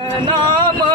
Nama